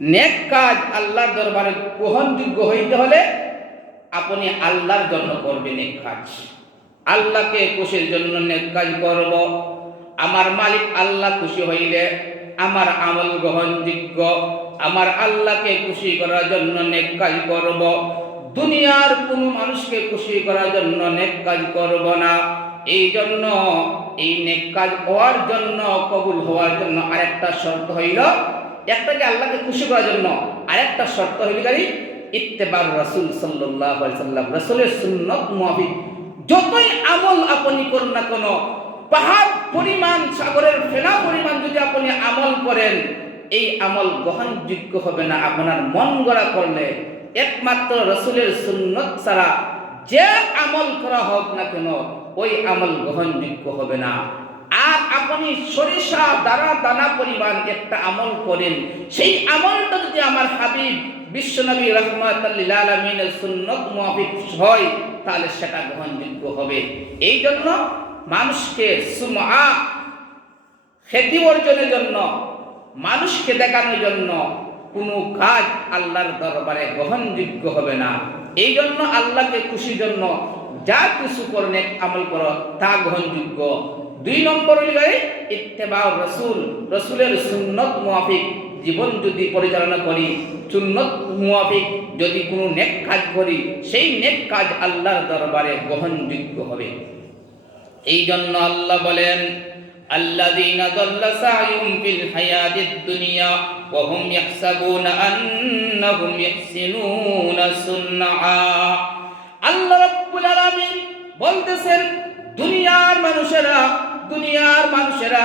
নেক কাজ আল্লাহর দরবারে গ্রহণযোগ্য হইতে হলে আপনি আল্লাহর জন্য করবেন নেক কাজ। আল্লাহকে খুশির জন্য নেক কাজ করব। আমার মালিক আল্লাহ খুশি হইলে আমার আমল গ্রহণযোগ্য। আমার আল্লাহকে খুশি করার জন্য নেক কাজ করব। দুনিয়ার কোনো মানুষকে খুশি করার জন্য নেক কাজ করব না। এই জন্য এই নেক কাজ হওয়ার জন্য, কবুল হওয়ার জন্য আরেকটা শর্ত হইল, একটাকে আল্লাহকে খুশি করার জন্য আরেকটা শর্ত হইল গাড়ি ইত্তেবার রাসূল সাল্লাল্লাহু আলাইহি সাল্লাম, রাসূলের সুন্নাত মুআফিক যতই আমল আপনি করুন না কেন, পাহাড় পরিমাণ, সাগরের ফেনা পরিমাণ যদি আপনি আমল করেন, এই আমল গ্রহণযোগ্য হবে না আপনার মন গড়া করলে। একমাত্র রাসূলের সুন্নাত ছাড়া যে আমল করা হোক না কেন ওই আমল গ্রহণযোগ্য হবে না। আর আপনি সরিষা দানা পরিমাণ একটা আমল করেন, সেই আমলটা যদি আমার হাবিব বিশ্বনবী রাহমাতুল লিল আলামিনের সুন্নাত মুআফিক হয় তাহলে সেটা গ্রহণযোগ্য হবে। এই জন্য মানুষকে সুমআ, খ্যাতি অর্জনের জন্য, মানুষকে দেখানোর জন্য কোনো কাজ আল্লাহর দরবারে গ্রহণযোগ্য হবে না। এই জন্য আল্লাহকে খুশির জন্য যা কিছু করনে আমল করো তা গ্রহণযোগ্য। 2 নম্বর হইল ইত্তেবা রাসূল, রাসূলের সুন্নাত মুআফিক জীবন যদি পরিচালনা করি, সুন্নাত মুআফিক যদি কোনো নেক কাজ করি, সেই নেক কাজ আল্লাহর দরবারে গ্রহণযোগ্য হবে। এই জন্য আল্লাহ বলেন আল্লাযীনা দাল্লা সা'য়ুহুম ফিল হায়াতিদ দুনিয়া ওয়া হুম ইয়াহসাবুনা আন্নাহুম ইহসিনুনা সুন্নাআ। আল্লাহ রাব্বুল আলামিন বলতেছেন দুনিয়ার মানুষেরা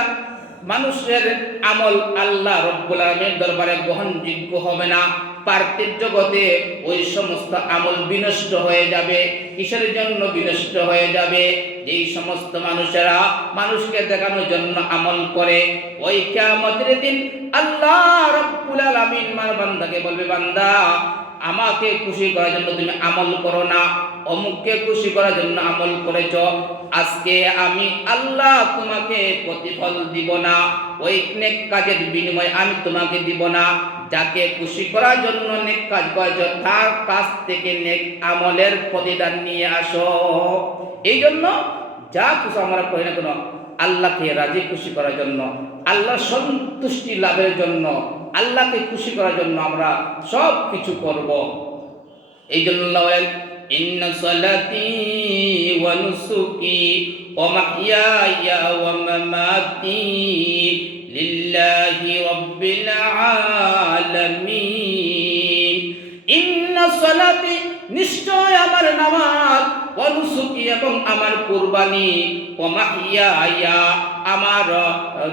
মানুষের আমল আল্লাহ রাব্বুল আলামিনের দরবারে গ্রহণযোগ্য হবে না। পার্থিব জগতে ওই সমস্ত আমল বিনষ্ট হয়ে যাবে। কিসের জন্য বিনষ্ট হয়ে যাবে? যেই সমস্ত মানুষেরা মানুষকে দেখানোর জন্য আমল করে, ওই কিয়ামতের দিন আল্লাহ রাব্বুল আলামিন মার বান্দাকে বলবে, বান্দা আমাকে খুশি করার জন্য তুমি আমল করো না, অমুককে খুশি করার জন্য আমল করেছ, আজকে আমি আল্লাহ তোমাকে প্রতিফল দিব না, ওই নেক কাজের বিনিময় আমি তোমাকে দিব না। যাকে খুশি করার জন্য নেক কাজ করেছ তার কাছ থেকে নেক আমলের প্রতিদান নিয়ে আসো। এই জন্য যা কিছু আমরা করি না কেন আল্লাহকে রাজি খুশি করার জন্য, আল্লাহর সন্তুষ্টি লাভের জন্য, আল্লাহকে খুশি করার জন্য আমরা সব কিছু করব। এই জন্য আল্লাহ বলেন ইন্না সালাতি ওয়া নুসুকি ওয়া মাহইয়ায়া ওয়া মামাতি লিল্লাহি রাব্বিল আলামিন। ইন্না সালাতি নিশ্চয় আমার নামাজ, ওয়া নুসুকি এবং আমার কুরবানি, ওয়া মাহইয়ায়া আমার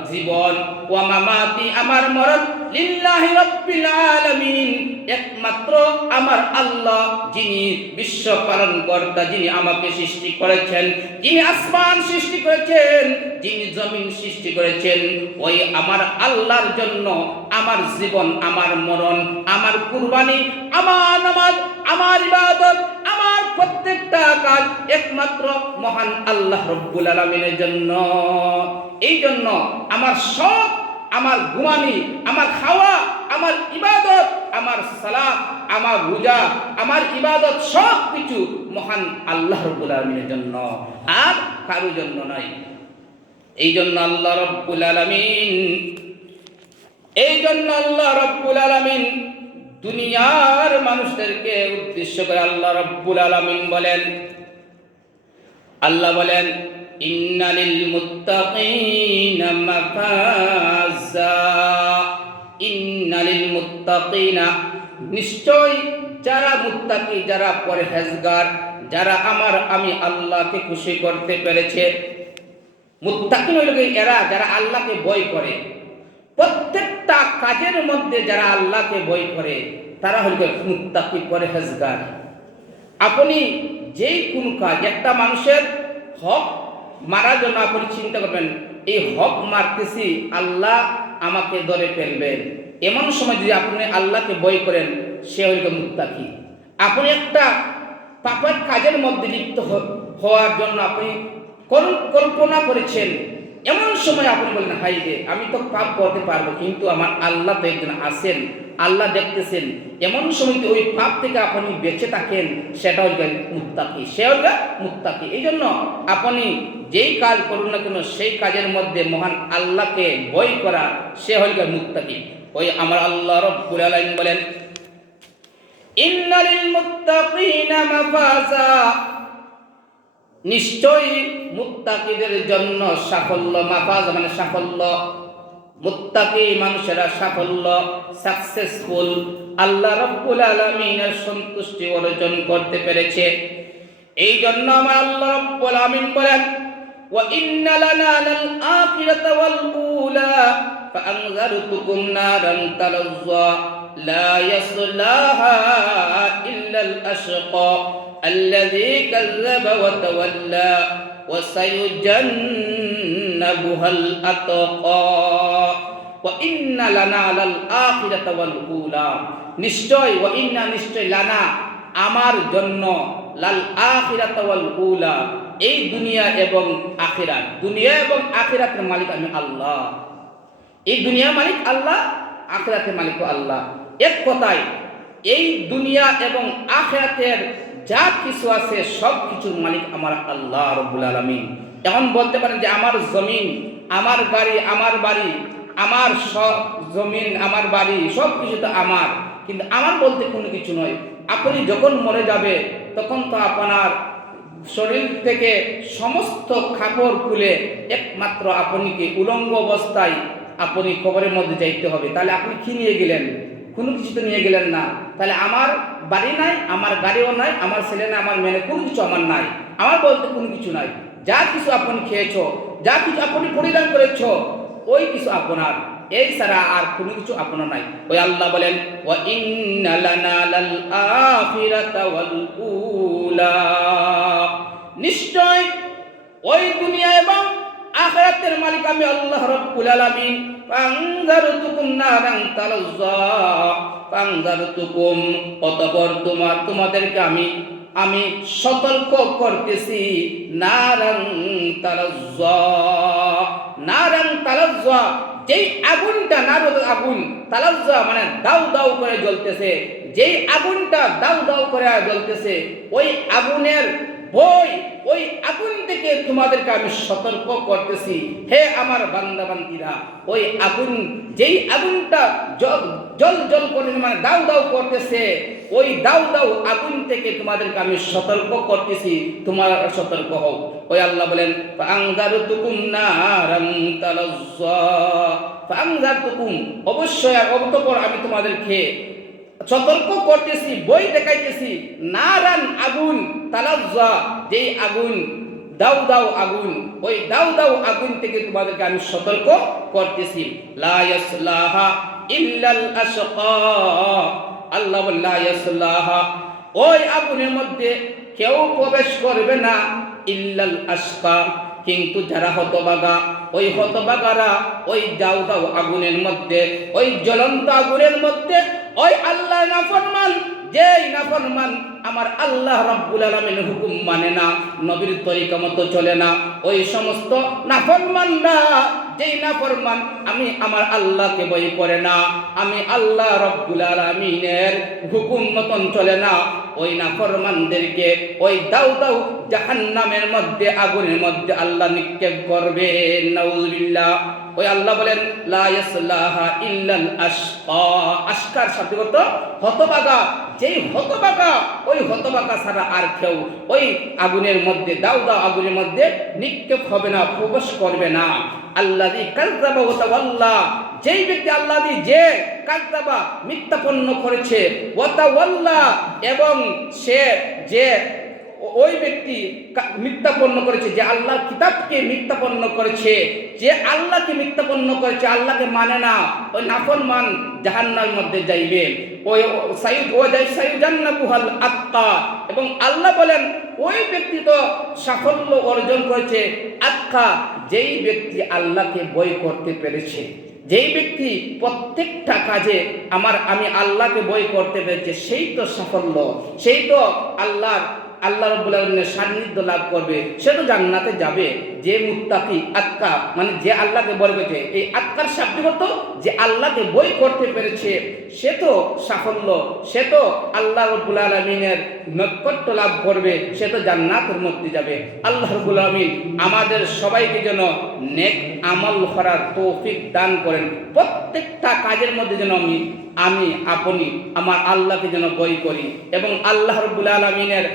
জীবন, ওয়া মামাতি আমার মরণ, লিল্লাহি রাব্বিল আলামিন একমাত্র আমার আল্লাহ যিনি বিশ্ব পালন কর্তা, যিনি আমাকে সৃষ্টি করেছেন, যিনি আসমান সৃষ্টি করেছেন, যিনি জমিন সৃষ্টি করেছেন, ওই আমার আল্লাহর জন্য আমার জীবন, আমার মরণ, আমার কুরবানি, আমার নামাজ, আমার ইবাদত, আমার প্রত্যেকটা কাজ একমাত্র মহান আল্লাহ রাব্বুল আলামিনের জন্য। এই জন্য আমার সব, আমার ঘুমানি, আমার খাওয়া, আমার ইবাদত, আমার সালাত, আমার রোজা, আমার ইবাদত সব কিছু মহান আল্লাহ রাব্বুল আলামিনের জন্য, আর কারো জন্য নয়। এই জন্য আল্লাহ রাব্বুল আলামিন দুনিয়ার মানুষদেরকে উদ্দেশ্য করে আল্লাহ রাব্বুল আলামিন বলেন, আল্লাহ বলেন ইন্নালিল মুত্তাকিনা মাফাজা। ইন্নালিল মুত্তাকিনা নিশ্চয় যারা মুত্তাকি, যারা পরহেজগার, যারা আমি আল্লাহকে খুশি করতে পেরেছে। মুত্তাকিন হইল এরা যারা আল্লাহকে ভয় করে, প্রত্যেকটা কাজের মধ্যে যারা আল্লাহকে ভয় করে তারা হইল মুত্তাকি, পরহেজগার। আপনি যেই কোন কাজ, একটা মানুষের হক মারার জন্য আপনি চিন্তা করবেন এই হক মারতেছি, আল্লাহ আমাকে ধরে ফেলবেন, এমন সময় যদি আপনি আল্লাহকে ভয় করেন সে হইল মুত্তাকি। আপনি একটা পাপের কাজের মধ্যে লিপ্ত হওয়ার জন্য আপনি কল্পনা করেছেন, এমন সময় আপনি বলেন হাই রে, আমি তো পাপ করতে পারবো, কিন্তু আমার আল্লাহ তো একজন আছেন, আল্লাহ দেখতেছেন। এমন সময় ওই পাপ থেকে আপনি বেঁচে থাকেন, সেটা হচ্ছে মুত্তাকি, সে হচ্ছে মুত্তাকি। এই জন্য আপনি যেই কাজ করুন না কেন, সেই কাজের মধ্যে মহান আল্লাহকে ভয় করা, সে হচ্ছে মুত্তাকি। ওই আমার আল্লাহ রাব্বুল আলামিন বলেন, ইন্নালিল মুত্তাকিনা মাফাজা, নিশ্চয়ই মুত্তাকিদের জন্য সাফল্য, মাফাজ মানে সাফল্য, মুত্তাকি মানুষেরা সাফল্য, সাকসেসফুল, আল্লাহ রাব্বুল আলামিনের সন্তুষ্টি অর্জন করতে পেরেছে। এই জন্য আমার আল্লাহ রাব্বুল আলামিন বলেন, ওয়া ইন্না লানা লাল আখিরাতা ওয়াল উলা ফাআনযারতুকুম নারান তালাজ্জা লা ইয়াসলাহা ইল্লাল আশকা আল্লাযী কাযযাবা ওয়া তাওয়াল্লা ওয়া সায়ুজান্নাবুহাল আতকা ওয়া ইন্না লানা লাল আখিরাতা ওয়াল উলা, নিশ্চয়, ওয়া ইন্না নিশ্চয়, লানা আমার জন্য, লাল আখিরাতা ওয়াল উলা এই দুনিয়া এবং আখিরাত, দুনিয়া এবং আখিরাতের মালিক আমি আল্লাহ। এই দুনিয়ার মালিক আল্লাহ, আখিরাতের মালিক আল্লাহ। এক কথায় এই দুনিয়া এবং আখিরাতের যা কিছু আছে সব কিছুর মালিক আমার আল্লাহ রাব্বুল আলামিন। এখন বলতে পারেন যে আমার জমিন, আমার বাড়ি, আমার সব জমিন, আমার বাড়ি সব কিছু তো আমার, কিন্তু আমার বলতে কোনো কিছু নয়। আপনি যখন মরে যাবে তখন তো আপনার শরীর থেকে সমস্ত কাপড় খুলে একমাত্র আপনাকে উলঙ্গ অবস্থায় আপনি কবরের মধ্যে যাইতে হবে। তাহলে আপনি কি নিয়ে গেলেন? কোনো কিছু তো নিয়ে গেলেন না। তাহলে আমার বাড়ি নাই, আমার গাড়িও নাই, আমার ছেলে না, আমার মেয়ে, কোনো কিছু আমার নাই, আমার বলতে কোনো কিছু নাই। যা কিছু আপনি খেয়েছ, যা কিছু আপনি পরিধান করেছ, ওই কিছু আপনার, এই ছাড়া আর কোনো কিছু আপনার নাই। ওই আল্লাহ বলেন, ওয়া ইন্না লানা লাল আখিরাতা ওয়াল উলা, নিশ্চয় ওই দুনিয়া এবং আখিরাতের মালিক আমি আল্লাহ রাব্বুল আলামিন। ফানযারতুকুম নারান তালাজ্জা, ফানযারতুকুম, অতঃপর তোমাদেরকে আমি সতর্ক করতেছি, নারান তালাজ্জা, নারান তালাজ্জা, যেই আগুনটা, নারদ আগুন, তালাজ্জা মানে দাউ দাউ করে জ্বলতেছে, যেই আগুনটা দাউ দাউ করে জ্বলতেছে, ওই আগুনের ভয়, ওই আগুন থেকে তোমাদেরকে আমি সতর্ক করতেছি হে আমার বান্দা বান্দীরা। ওই আগুন, যেই আগুনটা জল জল করে মানে দাউ দাউ করতেছে, ওই দাউ দাউ আগুন থেকে তোমাদেরকে আমি সতর্ক করতেছি, তোমরা সতর্ক হও। ওই আল্লাহ বলেন, ফাআনযারতুকুম নারান তালাজ্জা, ফাআনযারতুকুম, অবশ্যই অতঃপর আমি তোমাদেরকে সতর্ক করতেছি, বই দেখাইতেছি, নারান আগুন, তালাজ্জা যেই আগুন, দাউ দাউ আগুন, ওই দাউ দাউ আগুন থেকে তোমাদেরকে আমি সতর্ক করতেছি। লা ইয়াসলাহা ইল্লাল আশকা, আল্লাহ বলেন লা ইয়াসলাহা, ওই আগুনের মধ্যে কেউ প্রবেশ করবে না, ইল্লাল আশকা, কিন্তু যারা হতভাগা, ওই হতভাগারা ওই দাউ দাউ আগুনের মধ্যে, ওই জ্বলন্ত আগুনের মধ্যে, ওই আল্লাহ নাফরমান, যেই নাফরমান আমার আল্লাহ রাব্বুল আলামিনের হুকুম মানে না, নবীর তরিকা মতো চলে না, ওই সমস্ত নাফরমানরা, যেই নাফরমান আমি আমার আল্লাহকে ভয় করে না, আমি আল্লাহ রাব্বুল আলামিনের হুকুম মতন চলে না, ওই নাফরমানদেরকে ওই দাউ দাউ জাহান্নামের মধ্যে, আগুনের মধ্যে আল্লাহ নিক্ষেপ করবে। নাউযুবিল্লাহ। ওই আল্লাহ বলেন, লা ইয়াসলাহা ইল্লাল আশকা, আশকার শব্দ কত? হতভাগা। যেই হতভাগা, ওই হতভাগা ছাড়া আর কেউ ওই আগুনের মধ্যে, দাউ দাউ আগুনের মধ্যে নিক্ষেপ হবে না, প্রবেশ করবে না। আল্লাযী কাযযাবা ওয়া তাওয়াল্লা, যেই ব্যক্তি আল্লাযী, যে কাযযাবা মিথ্যাপন্ন করেছে, ওয়া তাওয়াল্লা এবং সে, যে ওই ব্যক্তি মিথ্যাপন্ন করেছে, যে আল্লাহর কিতাবকে মিথ্যাপন্ন করেছে, যে আল্লাহকে মিথ্যাপন্ন করেছে, আল্লাহকে মানে না, ওই নাফরমান জাহান্নামের মধ্যে যাইবে। ওই সায়ুজান্নাবুহাল আতকা, এবং আল্লাহ বলেন ওই ব্যক্তি তো সাফল্য অর্জন করেছে, আতকা, যেই ব্যক্তি আল্লাহকে ভয় করতে পেরেছে, যেই ব্যক্তি প্রত্যেকটা কাজে আমি আল্লাহকে ভয় করতে পেরেছে, সেই তো সাফল্য, সেই তো আল্লাহ রাব্বুল আলামিনের সান্নিধ্য লাভ করবে, সে তো জান্নাতে যাবে। যে মুত্তাকি আত্কা, মানে যে আল্লাহকে ভয় করেছে, এই আত্কার শাব্দিক অর্থ যে আল্লাহকে ভয় করতে পেরেছে, সে তো সাফল্য, সে তো আল্লাহ রাব্বুল আলামিনের নৈকট্য লাভ করবে, সে তো জান্নাতের মধ্যে যাবে। আল্লাহ রাব্বুল আলামিন আমাদের সবাইকে যেন নেক আমল করার তৌফিক দান করেন। প্রত্যেকটা কাজের মধ্যে যেন আমি আপনি আমার আল্লাহকে যেন ভয় করি, এবং আল্লাহ রাব্বুল আলামিনের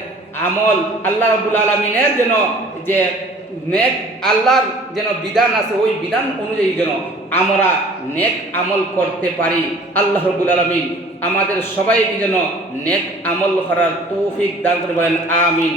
আমল, আল্লাহ রাব্বুল আলামিনের যেন যে নেক আল্লাহর যেন বিধান আছে, ওই বিধান অনুযায়ী যেন আমরা নেক আমল করতে পারি। আল্লাহ রাব্বুল আলামিন আমাদের সবাইকে যেন নেক আমল করার তৌফিক দান করে, বলেন আমিন।